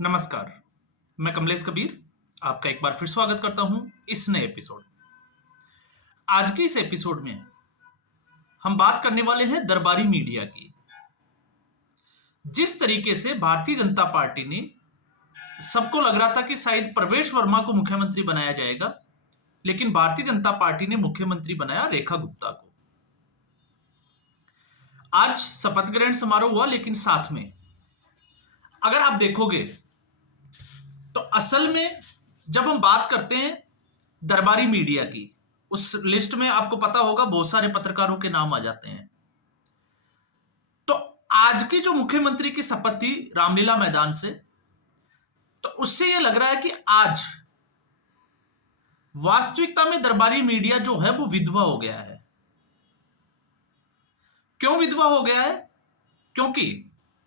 नमस्कार, मैं कमलेश कबीर आपका एक बार फिर स्वागत करता हूं इस नए एपिसोड। आज के इस एपिसोड में हम बात करने वाले हैं दरबारी मीडिया की। जिस तरीके से भारतीय जनता पार्टी ने सबको लग रहा था कि शायद प्रवेश वर्मा को मुख्यमंत्री बनाया जाएगा, लेकिन भारतीय जनता पार्टी ने मुख्यमंत्री बनाया रेखा गुप्ता को। आज शपथ ग्रहण समारोह हुआ, लेकिन साथ में अगर आप देखोगे तो असल में जब हम बात करते हैं दरबारी मीडिया की, उस लिस्ट में आपको पता होगा बहुत सारे पत्रकारों के नाम आ जाते हैं। तो आज की जो मुख्यमंत्री की शपथ थी रामलीला मैदान से, तो उससे यह लग रहा है कि आज वास्तविकता में दरबारी मीडिया जो है वो विधवा हो गया है। क्यों विधवा हो गया है? क्योंकि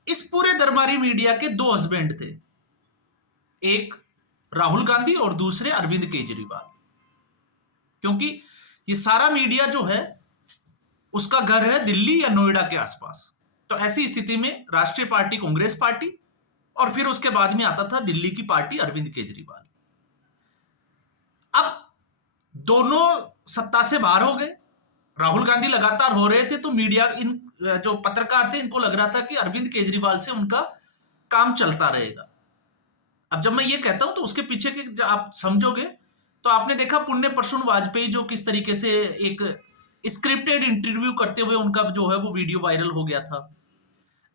इस पूरे दरबारी मीडिया के दो हस्बैंड थे, एक राहुल गांधी और दूसरे अरविंद केजरीवाल। क्योंकि ये सारा मीडिया जो है उसका घर है दिल्ली या नोएडा के आसपास। तो ऐसी स्थिति में राष्ट्रीय पार्टी कांग्रेस पार्टी और फिर उसके बाद में आता था दिल्ली की पार्टी अरविंद केजरीवाल। अब दोनों सत्ता से बाहर हो गए। राहुल गांधी लगातार हो रहे थे, तो मीडिया इन जो पत्रकार थे इनको लग रहा था कि अरविंद केजरीवाल से उनका काम चलता रहेगा। अब जब मैं ये कहता हूं तो उसके पीछे के आप समझोगे तो आपने देखा पुण्य प्रसून वाजपेयी जो किस तरीके से एक स्क्रिप्टेड इंटरव्यू करते हुए उनका जो है वो वीडियो वायरल हो गया था।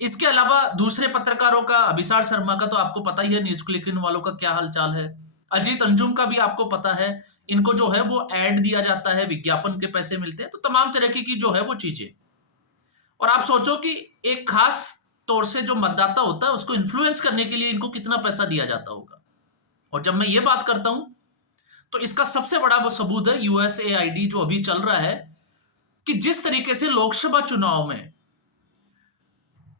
इसके अलावा दूसरे पत्रकारों का, अभिसार शर्मा का तो आपको पता ही है, न्यूज क्लिक वालों का क्या हालचाल है। अजीत अंजुम का भी आपको पता है, इनको जो है वो ऐड दिया जाता है, विज्ञापन के पैसे मिलते हैं, तो तमाम तरह की जो है वो चीजें। और आप सोचो कि एक खास तौर से जो मतदाता होता है उसको इन्फ्लुएंस करने के लिए इनको कितना पैसा दिया जाता होगा। और जब मैं ये बात करता हूं तो इसका सबसे बड़ा वो सबूत है यूएसएआईडी जो अभी चल रहा है, कि जिस तरीके से लोकसभा चुनाव में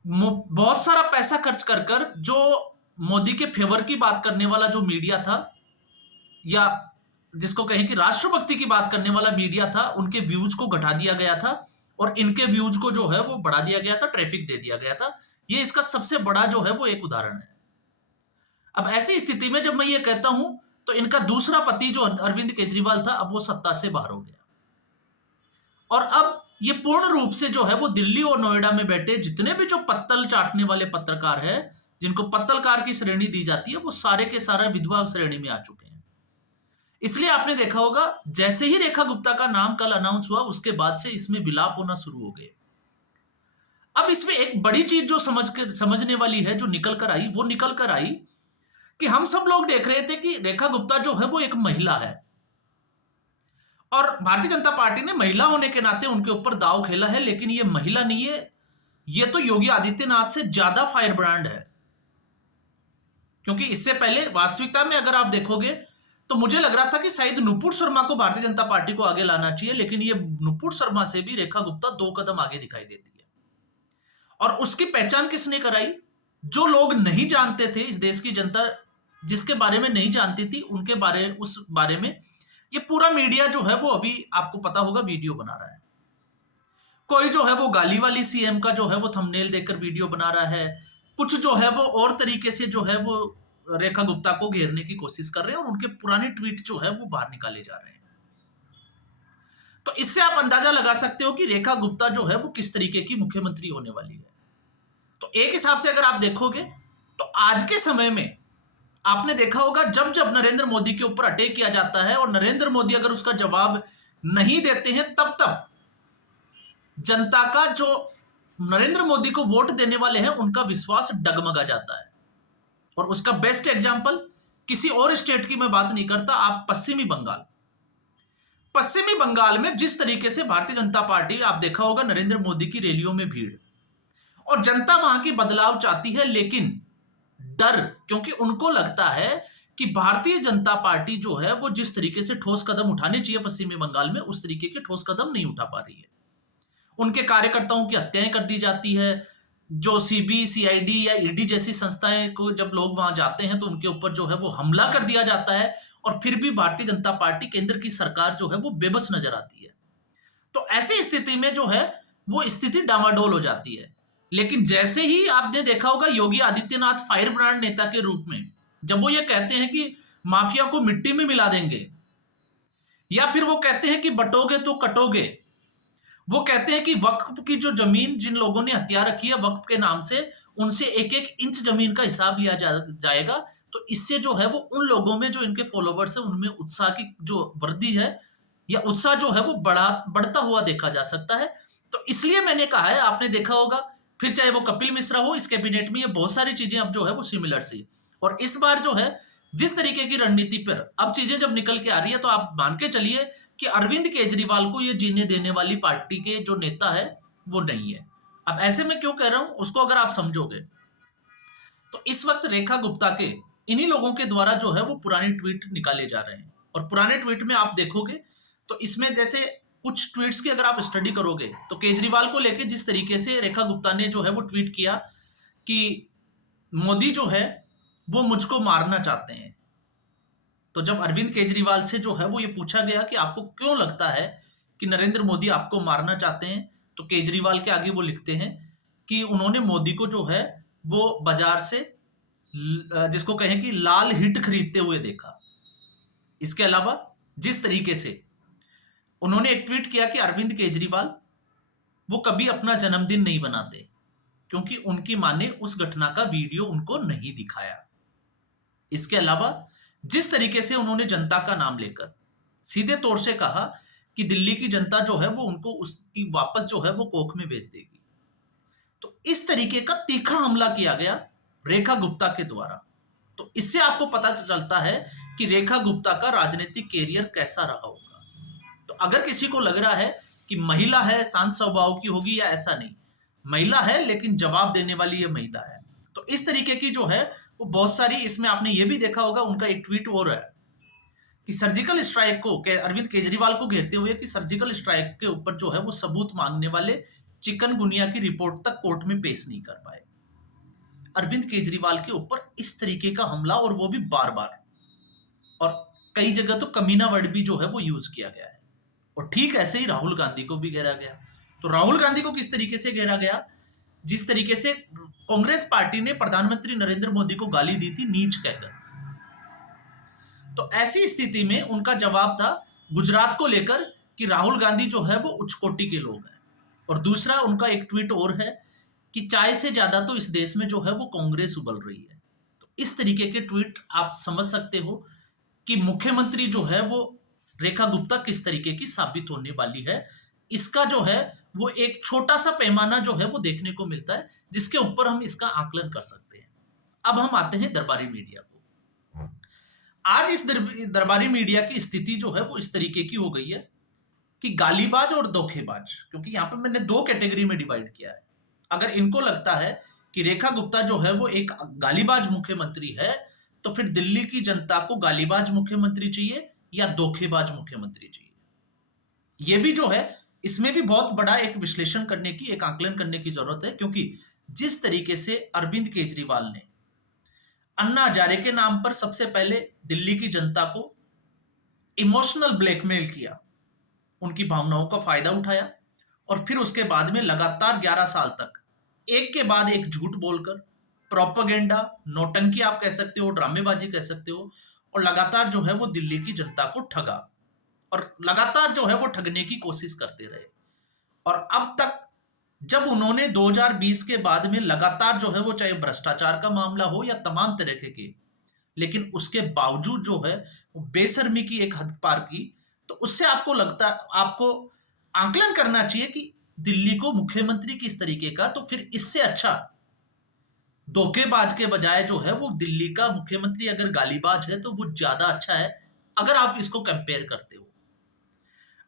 बहुत सारा पैसा खर्च कर कर जो मोदी के फेवर की बात करने वाला जो मीडिया था, या जिसको कहें कि राष्ट्रभक्ति की बात करने वाला मीडिया था, उनके व्यूज को घटा दिया गया था और इनके व्यूज को जो है वो बढ़ा दिया गया था, ट्रैफिक दे दिया गया था। ये इसका सबसे बड़ा जो है वो एक उदाहरण है। अब ऐसी स्थिति में जब मैं ये कहता हूं तो इनका दूसरा पति जो अरविंद केजरीवाल था, अब वो सत्ता से बाहर हो गया और अब ये पूर्ण रूप से जो है वो दिल्ली और नोएडा में बैठे जितने भी जो पत्तल चाटने वाले पत्रकार हैं, जिनको पत्तलकार की श्रेणी दी जाती है, वो सारे के सारे विधवा श्रेणी में आ चुके हैं। इसलिए आपने देखा होगा जैसे ही रेखा गुप्ता का नाम कल अनाउंस हुआ, उसके बाद से इसमें विलाप होना शुरू हो गए। अब इसमें एक बड़ी चीज जो समझने वाली है, जो निकल कर आई कि हम सब लोग देख रहे थे कि रेखा गुप्ता जो है वो एक महिला है और भारतीय जनता पार्टी ने महिला होने के नाते उनके ऊपर दांव खेला है। लेकिन ये महिला नहीं है, ये तो योगी आदित्यनाथ से ज्यादा फायर ब्रांड है। क्योंकि इससे पहले वास्तविकता में अगर आप देखोगे तो मुझे लग रहा था कि शायद नुपुर शर्मा को भारतीय जनता पार्टी को आगे लाना चाहिए, लेकिन ये नुपुर शर्मा से भी रेखा गुप्ता 2 कदम आगे दिखाई देती है। और उसकी पहचान किसने कराई? जो लोग नहीं जानते थे, इस देश की जनता जिसके बारे में नहीं जानती थी, उस बारे में ये पूरा मीडिया जो है वो अभी आपको पता होगा वीडियो बना रहा है। कोई जो है वो गाली वाली सीएम का जो है वो थंबनेल देकर वीडियो बना रहा है, कुछ जो है वो और तरीके से जो है वो रेखा गुप्ता को घेरने की कोशिश कर रहे हैं और उनके पुराने ट्वीट जो है वो बाहर निकाले जा रहे हैं। तो इससे आप अंदाजा लगा सकते हो कि रेखा गुप्ता जो है वो किस तरीके की मुख्यमंत्री होने वाली है। तो एक हिसाब से अगर आप देखोगे तो आज के समय में आपने देखा होगा जब जब नरेंद्र मोदी के ऊपर अटैक किया जाता है और नरेंद्र मोदी अगर उसका जवाब नहीं देते हैं, तब तब जनता का जो नरेंद्र मोदी को वोट देने वाले हैं उनका विश्वास डगमगा जाता है। और उसका बेस्ट एग्जांपल, किसी और स्टेट की मैं बात नहीं करता, आप पश्चिमी बंगाल में जिस तरीके से भारतीय जनता पार्टी, आप देखा होगा नरेंद्र मोदी की रैलियों में भीड़, और जनता वहां की बदलाव चाहती है, लेकिन डर, क्योंकि उनको लगता है कि भारतीय जनता पार्टी जो है वो जिस तरीके से ठोस कदम उठाने चाहिए पश्चिमी बंगाल में, उस तरीके के ठोस कदम नहीं उठा पा रही है। उनके कार्यकर्ताओं की हत्याएं कर दी जाती है। जो सीबी, सीआईडी या ईडी जैसी संस्थाएं को जब लोग वहां जाते हैं तो उनके ऊपर जो है वो हमला कर दिया जाता है, और फिर भी भारतीय जनता पार्टी, केंद्र की सरकार जो है वो बेबस नजर आती है। तो ऐसी स्थिति में जो है वो स्थिति डामाडोल हो जाती है। लेकिन जैसे ही आपने देखा होगा योगी आदित्यनाथ फायर ब्रांड नेता के रूप में, जब वो ये कहते हैं कि माफिया को मिट्टी में मिला देंगे, या फिर वो कहते हैं कि बटोगे तो कटोगे, वो कहते हैं कि वक्फ की जो जमीन जिन लोगों ने हथिया रखी है वक्फ के नाम से, उनसे एक एक इंच जमीन का हिसाब लिया जाएगा। तो इससे जो है वो उन लोगों में जो इनके फॉलोवर्स है उनमें उत्साह की जो वृद्धि है या उत्साह जो है वो बढ़ता हुआ देखा जा सकता है। तो इसलिए मैंने कहा है, आपने देखा होगा, फिर चाहे वो कपिल मिश्रा हो, इस कैबिनेट में ये बहुत सारी चीजें अब जो है वो सिमिलर सी। और इस बार जो है जिस तरीके की रणनीति पर अब चीजें जब निकल के आ रही है, तो आप मान के चलिए कि अरविंद केजरीवाल को ये जीने देने वाली पार्टी के जो नेता है वो नहीं है। अब ऐसे में क्यों कह रहा हूं, उसको अगर आप समझोगे तो इस वक्त रेखा गुप्ता के इन्हीं लोगों के द्वारा जो है वो पुरानी ट्वीट निकाले जा रहे हैं। और पुराने ट्वीट में आप देखोगे तो इसमें जैसे कुछ ट्वीट्स की अगर आप स्टडी करोगे तो केजरीवाल को लेके जिस तरीके से रेखा गुप्ता ने जो है वो ट्वीट किया कि मोदी जो है वो मुझको मारना चाहते हैं। तो जब अरविंद केजरीवाल से जो है वो ये पूछा गया कि आपको क्यों लगता है कि नरेंद्र मोदी आपको मारना चाहते हैं, तो केजरीवाल के आगे वो लिखते हैं कि उन्होंने मोदी को जो है वो बाजार से जिसको कहें कि लाल हिट खरीदते हुए देखा। इसके अलावा जिस तरीके से उन्होंने एक ट्वीट किया कि अरविंद केजरीवाल वो कभी अपना जन्मदिन नहीं बनाते क्योंकि उनकी मां ने उस घटना का वीडियो उनको नहीं दिखाया। इसके अलावा जिस तरीके से उन्होंने जनता का नाम लेकर सीधे तौर से कहा कि दिल्ली की जनता जो है वो उनको उसकी वापस जो है वो कोख में भेज देगी। तो इस तरीके का तीखा हमला किया गया रेखा गुप्ता के द्वारा। तो इससे आपको पता चलता है कि रेखा गुप्ता का राजनीतिक कैरियर कैसा रहा होगा। तो अगर किसी को लग रहा है कि महिला है, शांत स्वभाव की होगी, या ऐसा नहीं, महिला है लेकिन जवाब देने वाली ये महिला है। तो इस तरीके की जो है वो बहुत सारी, इसमें आपने ये भी देखा होगा उनका एक ट्वीट और है कि सर्जिकल स्ट्राइक को अरविंद केजरीवाल को घेरते हुए कि सर्जिकल स्ट्राइक के ऊपर जो है वो सबूत मांगने वाले चिकनगुनिया की रिपोर्ट तक कोर्ट में पेश नहीं कर पाए। अरविंद केजरीवाल के ऊपर इस तरीके का हमला, और वो भी बार बार, और कई जगह तो कमीना वर्ड भी जो है वो यूज किया गया है। और ठीक ऐसे ही राहुल गांधी को भी घेरा गया। तो राहुल गांधी को किस तरीके से घेरा गया, जिस तरीके से कांग्रेस पार्टी ने प्रधानमंत्री नरेंद्र मोदी को गाली दी थी नीच कहकर। तो ऐसी स्थिति में उनका जवाब था गुजरात को लेकर कि राहुल गांधी जो है वो उच्च कोटि के लोग हैं। और दूसरा उनका एक ट्वीट और है कि चाय से ज्यादा तो इस देश में जो है वो कांग्रेस उबल रही है। तो इस तरीके के ट्वीट आप समझ सकते हो कि मुख्यमंत्री जो है वो रेखा गुप्ता किस तरीके की साबित होने वाली है। इसका जो है वो एक छोटा सा पैमाना जो है वो देखने को मिलता है, जिसके ऊपर हम इसका आकलन कर सकते हैं। अब हम आते हैं दरबारी मीडिया को। आज इस दरबारी मीडिया की स्थिति जो है वो इस तरीके की हो गई है कि गालीबाज और धोखेबाज, क्योंकि यहां पर मैंने दो कैटेगरी में डिवाइड किया है। अगर इनको लगता है कि रेखा गुप्ता जो है वो एक गालीबाज मुख्यमंत्री है, तो फिर दिल्ली की जनता को गालीबाज मुख्यमंत्री चाहिए या धोखेबाज मुख्यमंत्री चाहिए। यह भी जो है इसमें भी बहुत बड़ा एक विश्लेषण करने की, एक आकलन करने की जरूरत है। क्योंकि जिस तरीके से अरविंद केजरीवाल ने अन्ना हजारे के नाम पर सबसे पहले दिल्ली की जनता को इमोशनल ब्लैकमेल किया, उनकी भावनाओं का फायदा उठाया, और फिर उसके बाद में लगातार 11 साल तक एक के बाद एक झूठ बोलकर, प्रोपेगेंडा, नौटंकी आप कह सकते हो, ड्रामेबाजी कह सकते हो, और लगातार जो है वो दिल्ली की जनता को ठगा, और लगातार जो है वो ठगने की कोशिश करते रहे। और अब तक जब उन्होंने 2020 के बाद में लगातार जो है वो चाहे भ्रष्टाचार का मामला हो या तमाम तरह के, लेकिन उसके बावजूद जो है वो बेशर्मी की एक हद पार की। तो उससे आपको लगता, आपको आकलन करना चाहिए कि दिल्ली को मुख्यमंत्री किस तरीके का, तो फिर इससे अच्छा धोखेबाज के बजाय जो है वो दिल्ली का मुख्यमंत्री अगर गालीबाज है तो वो ज्यादा अच्छा है, अगर आप इसको कंपेयर करते हो।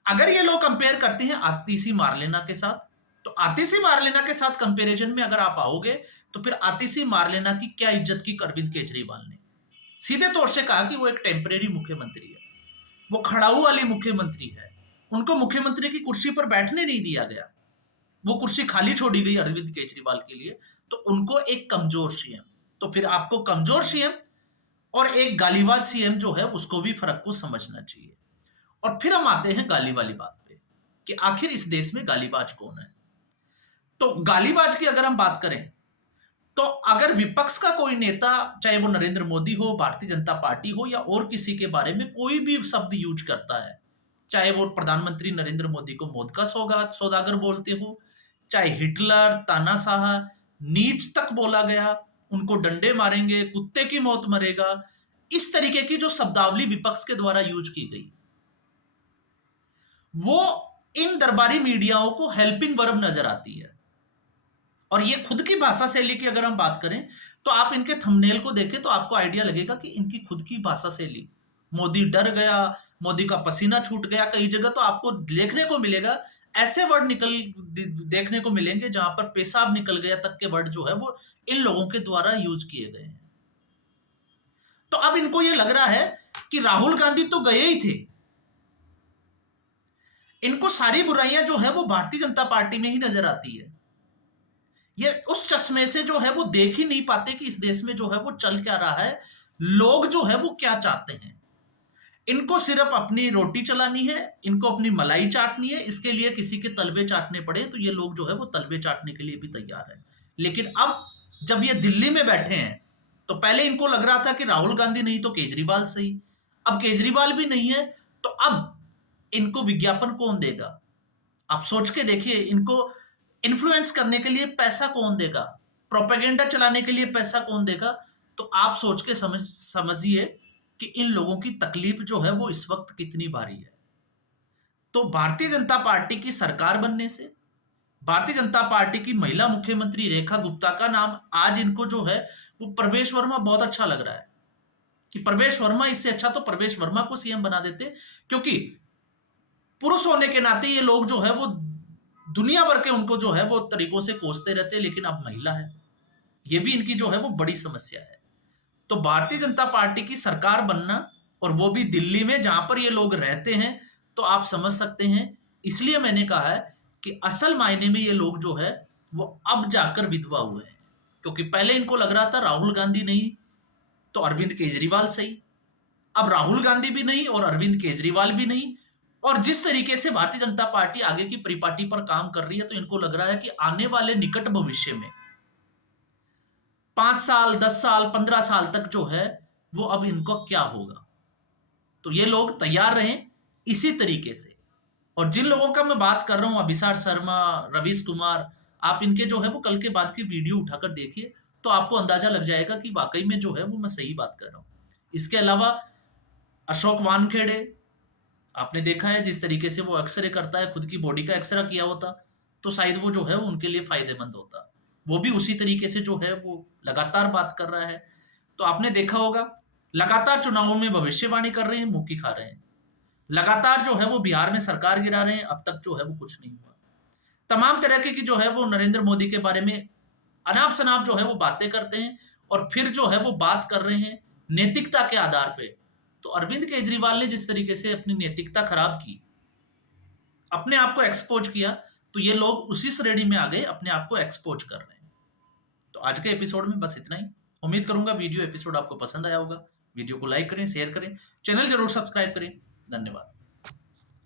अगर ये लोग कंपेयर करते हैं आतिशी मारलेना के साथ, तो आतिशी मारलेना के साथ कंपैरिजन में अगर आप आओगे तो फिर आतिशी मारलेना की क्या इज्जत की अरविंद केजरीवाल ने। सीधे तौर से कहा कि वो एक टेम्परेरी मुख्यमंत्री है, वो खड़ाऊ वाली मुख्यमंत्री है, उनको मुख्यमंत्री की कुर्सी पर बैठने नहीं दिया गया, वो कुर्सी खाली छोड़ी गई अरविंद केजरीवाल के लिए। तो उनको एक कमजोर सीएम, तो फिर आपको कमजोर सीएम और एक गालीबाज सीएम जो है उसको भी फर्क को समझना चाहिए। और फिर हम आते हैं गाली वाली बात पे कि आखिर इस देश में गालीबाज कौन है। तो गालीबाज की अगर हम बात करें, तो अगर विपक्ष का कोई नेता, चाहे वो नरेंद्र मोदी हो, भारतीय जनता पार्टी हो या और किसी के बारे में कोई भी शब्द यूज करता है, चाहे वो प्रधानमंत्री नरेंद्र मोदी को मौत का सौगात सौदागर बोलते हो, चाहे हिटलर, तानाशाह, नीच तक बोला गया, उनको डंडे मारेंगे, कुत्ते की मौत मरेगा, इस तरीके की जो शब्दावली विपक्ष के द्वारा यूज की गई, वो इन दरबारी मीडियाओं को हेल्पिंग वर्ब नजर आती है। और ये खुद की भाषा शैली की अगर हम बात करें, तो आप इनके थंबनेल को देखें तो आपको आइडिया लगेगा कि इनकी खुद की भाषा शैली, मोदी डर गया, मोदी का पसीना छूट गया, कई जगह तो आपको देखने को मिलेगा ऐसे वर्ड देखने को मिलेंगे जहां पर पेशाब निकल गया तक के वर्ड जो है वो इन लोगों के द्वारा यूज किए गए हैं। तो अब इनको ये लग रहा है कि राहुल गांधी तो गए ही थे, इनको सारी बुराइयां जो है वो भारतीय जनता पार्टी में ही नजर आती है। ये उस चश्मे से जो है वो देख ही नहीं पाते कि इस देश में जो है वो चल क्या रहा है, लोग जो है वो क्या चाहते हैं। इनको सिर्फ अपनी रोटी चलानी है, इनको अपनी मलाई चाटनी है, इसके लिए किसी के तलवे चाटने पड़े तो ये लोग जो है वो तलवे चाटने के लिए भी तैयार है। लेकिन अब जब ये दिल्ली में बैठे हैं, तो पहले इनको लग रहा था कि राहुल गांधी नहीं तो केजरीवाल सही, अब केजरीवाल भी नहीं है, तो अब इनको विज्ञापन कौन देगा? आप सोच के देखिए, इनको इन्फ्लुएंस करने के लिए पैसा कौन देगा, प्रोपेगेंडा चलाने के लिए पैसा कौन देगा? तो आप सोच के समझिए कि इन लोगों की तकलीफ जो है वो इस वक्त कितनी भारी है। तो भारतीय जनता पार्टी की सरकार बनने से, भारतीय जनता पार्टी की महिला मुख्यमंत्री रेखा गुप्ता का नाम आज इनको जो है वो प्रवेश वर्मा बहुत अच्छा लग रहा है कि प्रवेश वर्मा, इससे अच्छा तो प्रवेश वर्मा को सीएम बना देते, क्योंकि पुरुष होने के नाते ये लोग जो है वो दुनिया भर के उनको जो है वो तरीकों से कोसते रहते हैं, लेकिन अब महिला है, ये भी इनकी जो है वो बड़ी समस्या है। तो भारतीय जनता पार्टी की सरकार बनना, और वो भी दिल्ली में जहां पर ये लोग रहते हैं, तो आप समझ सकते हैं। इसलिए मैंने कहा है कि असल मायने में ये लोग जो है वो अब जाकर विधवा हुए हैं, क्योंकि पहले इनको लग रहा था राहुल गांधी नहीं तो अरविंद केजरीवाल सही, अब राहुल गांधी भी नहीं और अरविंद केजरीवाल भी नहीं। और जिस तरीके से भारतीय जनता पार्टी आगे की परिपाटी पर काम कर रही है, तो इनको लग रहा है कि आने वाले निकट भविष्य में 5 साल, 10 साल, 15 साल तक जो है वो अब इनको क्या होगा। तो ये लोग तैयार रहें इसी तरीके से। और जिन लोगों का मैं बात कर रहा हूं, अभिसार शर्मा, रवीश कुमार, आप इनके जो है वो कल के बाद की वीडियो उठाकर देखिए, तो आपको अंदाजा लग जाएगा कि वाकई में जो है वो मैं सही बात कर रहा हूं। इसके अलावा अशोक वानखेड़े, आपने देखा है जिस तरीके से वो एक्सरे करता है, खुद की बॉडी का एक्सरे किया होता तो शायद वो जो है उनके लिए फायदेमंद होता। वो भी उसी तरीके से जो है वो लगातार बात कर रहा है। तो आपने देखा होगा, लगातार चुनावों में भविष्यवाणी कर रहे हैं, मुंह की खा रहे हैं, लगातार जो है वो बिहार में सरकार गिरा रहे हैं, अब तक जो है वो कुछ नहीं हुआ। तमाम तरह की जो है वो नरेंद्र मोदी के बारे में अनाप शनाप जो है वो बातें करते हैं, और फिर जो है वो बात कर रहे हैं नैतिकता के आधार पे। तो अरविंद केजरीवाल ने जिस तरीके से अपनी नैतिकता खराब की, अपने आप को एक्सपोज किया, तो ये लोग उसी श्रेणी में आ गए, अपने आप को एक्सपोज कर रहे हैं। तो आज के एपिसोड में बस इतना ही। उम्मीद करूंगा वीडियो एपिसोड आपको पसंद आया होगा। वीडियो को लाइक करें, शेयर करें, चैनल जरूर सब्सक्राइब करें। धन्यवाद।